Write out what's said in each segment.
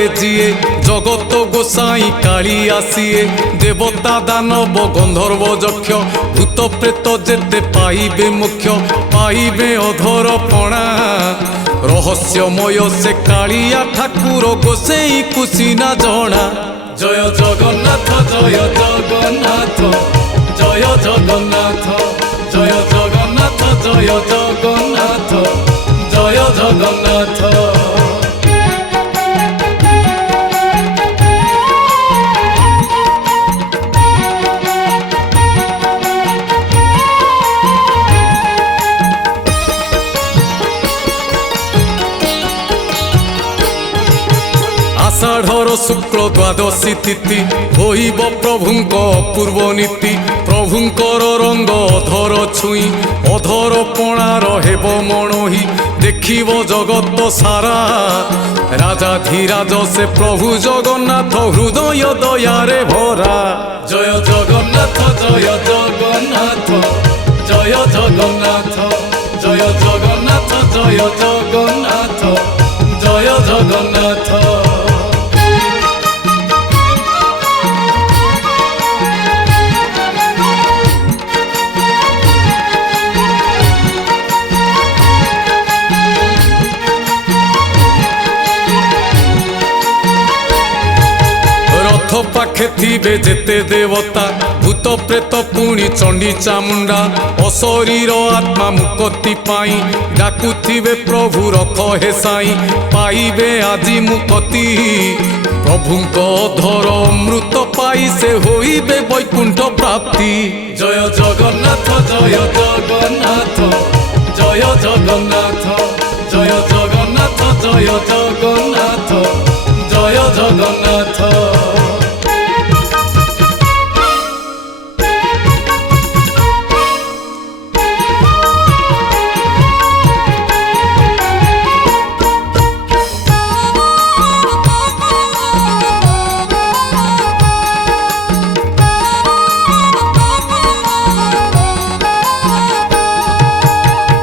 ए जिए जगत गोसाई काली आसिए देवता दानव गंधर्व यक्ष भूत प्रेत जेते पाइबे मुख्य पाइबे अधर पणा रहस्यमय से कालिया ठाकुर गोसेई कुसिना जणा। जय जगन्नाथ जय जगन्नाथ जय जगन्नाथ जय जगन्नाथ जय जगन्नाथ जय जगन्नाथ। आषाढ़र शुक्ल द्वादशी तिथि होइब प्रभुंक पूर्व नीति प्रभुंकर रंग अधर छुई अधर पणार हेब मणोही देखिब जगत सारा राजा धीराज से प्रभु जगन्नाथ हृदय दयारे भरा। जय जगन्नाथ जय जगन्नाथ जय जगन्नाथ जय जगन्नाथ जय जगन्नाथ जय जगन्नाथ। रथ पाखे थिबे जेते देवता भूत प्रेत पुणी चंडी चामुंडा अशरीर आत्मा मुक्ति पाई डाकुथिबे प्रभु रख हे साई पाइबे आजी मुक्ति प्रभुंक अधर अमृत पाई से होइबे वैकुंठ प्राप्ति। जय जगन्नाथ जय जगन्नाथ जय जगन्नाथ जय जगन्नाथ जय जगन्नाथ जय जगन्नाथ।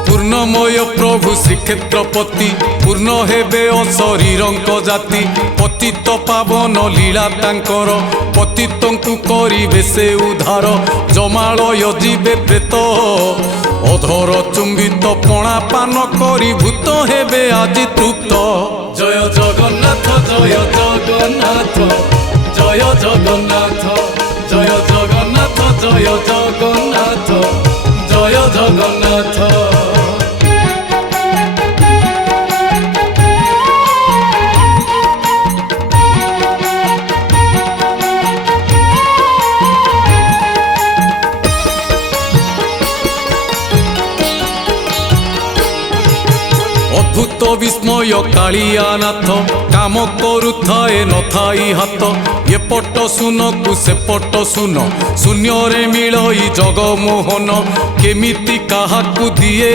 पूर्णमय प्रभु श्रीक्षेत्रपति पूर्ण हेबे अशरीरंक जाति पतित पावन लीला तांकर पतितंकु करिबे से उद्धार जमाल यजिबे प्रेत अधर चुंबित पणा पान करी भूत हेबे आदि तृप्त। जय जगन्नाथ जय जगन्नाथ जय जगन्नाथ जय जगन्नाथ जय जगन्नाथ जय जगन्नाथ। अद्भुत विस्मय कालियानाथ काम करुथाए नथाई हाथ एपट सुन कु सेपट सुन शून्य रे मिलई जगमोहन केमिति काहाकु दिए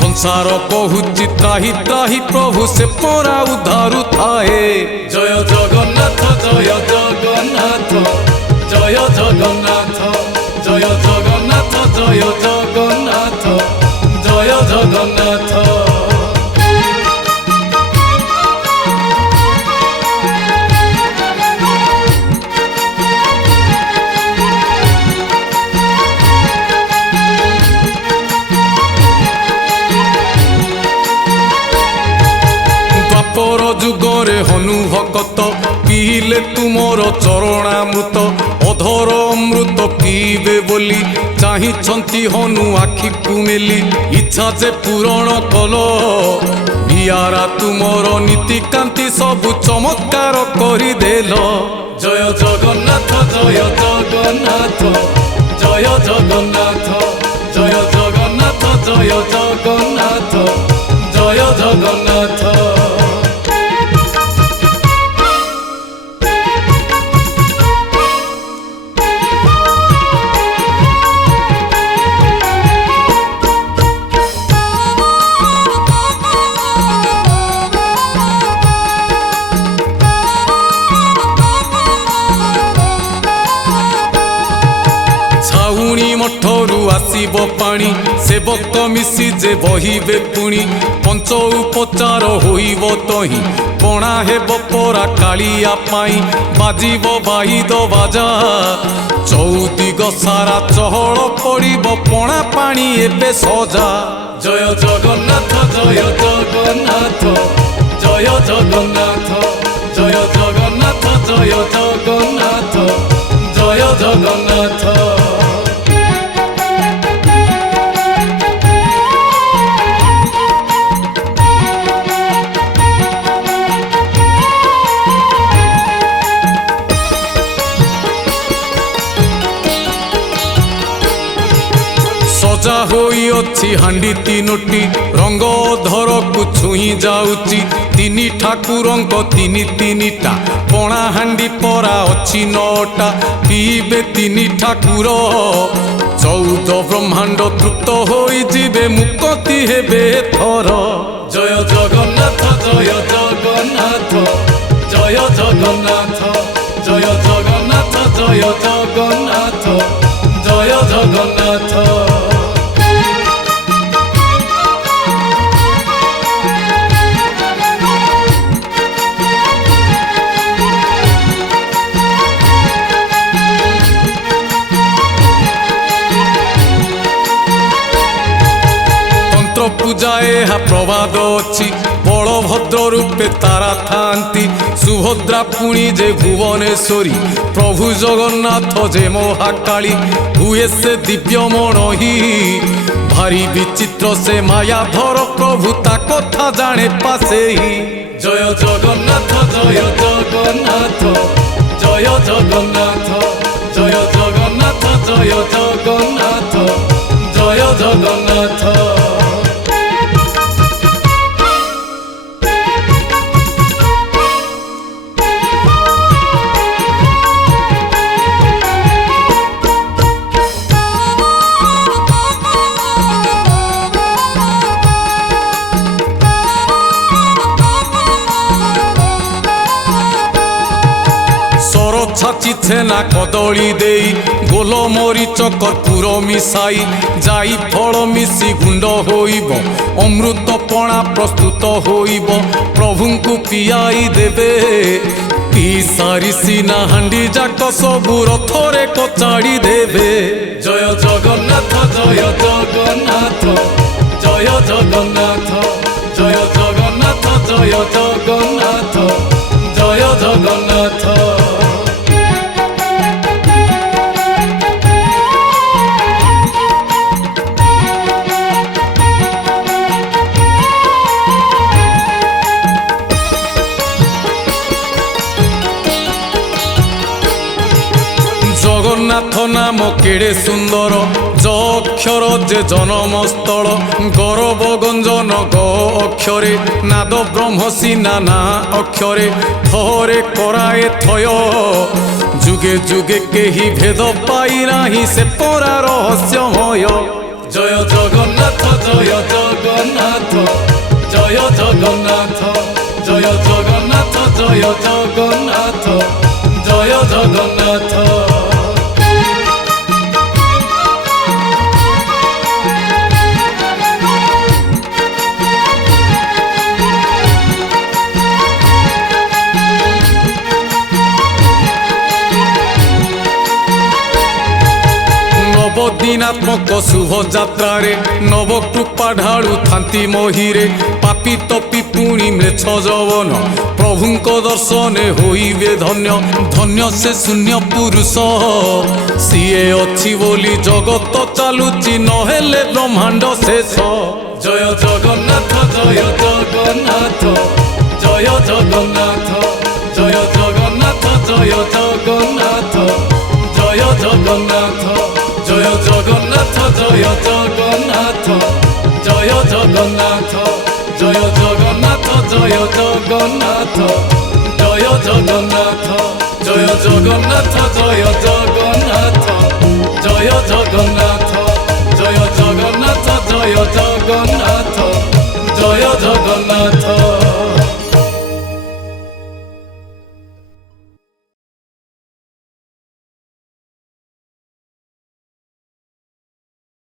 संसार कहूची त्राही त्राही प्रभु से परा उद्धारु थाए। जय जगन्नाथ जय जगन्नाथ जय जगन्नाथ जय जगन्नाथ जय जगन्नाथ जय जगन्नाथ। जुगरे हनु भक्त पीले तुमर चरणामृत अधर अमृत पीबे बोली चाहिछंती हनु आखि कुमेली इच्छा जे पूरण कल बियारा तुमर नीतिकांति सबु चमत्कार करी देल। जय जगन्नाथ जय जगन्नाथ जय जगन्नाथ जय जगन्नाथ जय जगन्नाथ जय जगन्नाथ। आसीब पानी सेवक मिसी जे बहिबे पुणी पंच उपचार होइब तही पणा हेब परा कालिया पाई बाजिब बाहिद बाजा चौदिग सारा चहल पड़िब पणा पानी एबे सजा। जय जगन्नाथ जय जगन्नाथ जय जगन्नाथ जय जगन्नाथ जय जगन्नाथ जय जगन्नाथ। सजा होई अच्छी हांडी तीनोटी रंग धर को छुई जाउची तीनी ठाकुरंक तीनी तीनीटा पणा हांडी परा अच्छी नौटा पीबे तीनी ठाकुर 14 ब्रह्मांड तृप्त होई जीवे मुक्ति हेबे थर। जय जगन्नाथ जय जगन्नाथ जय जगन्नाथ जय जगन्नाथ जय जगन्नाथ जय जगन्नाथ। पूजा यह प्रवाद अच्छी बलभद्र रूपे तारा थांती सुभद्रा पुणी जे भुवनेश्वरी प्रभु जगन्नाथ जे महाकाली हुए से दिव्य मणि भारी विचित्र से मायाधर प्रभु ता कथा जाने पासे ही। जय जगन्नाथ जय जगन्नाथ जय जगन्नाथ जय जगन्नाथ जय जगन्नाथ जय जगन्नाथ। छाची छेना कदली देई गोल मरीच कर्पूर मिसाई जाई फल मिसी गुंड होइब अमृत पणा प्रस्तुत होइब प्रभुंकु पियाई देबे पी सारी सीना हांडी जाक सबु रथरे कचाड़ी देबे। जय जगन्नाथ जय जगन्नाथ जय जगन्नाथ जय जगन्नाथ जय जगन्नाथ जय जगन्नाथ। जगन्नाथ नाम केड़े सुंदर जक्षर जे जन्मस्थल गौरव गंजन ग अक्षरे नाद ब्रह्मसी नाना अक्षरे थरे कराए थय जुगे जुगे केही भेद पाई नाही से परा रहस्यमय। जय जगन्नाथ जय जगन्नाथ जय जगन्नाथ जय जगन्नाथ जय जगन्नाथ जय जगन्नाथ। नवदिनात्मक शुभ जात्रा नवकृपा ढालू थांती महीरे पापी तपी पुणी म्लेच्छ जवन प्रभुंक दर्शने होइबे धन्य धन्य से शून्य पुरुष सीए अच्छी बोली जगत चालुची नहेले ब्रह्मांड शेष। जय जगन्नाथ जय जगन्नाथ जय जगन्नाथ जय जगन्नाथ जय जगन्नाथ जय जगन्नाथ जय जगन्नाथ जय जगन्नाथ जय जगन्नाथ जय जगन्नाथ जय जगन्नाथ जय जगन्नाथ जय जगन्नाथ जय जगन्नाथ।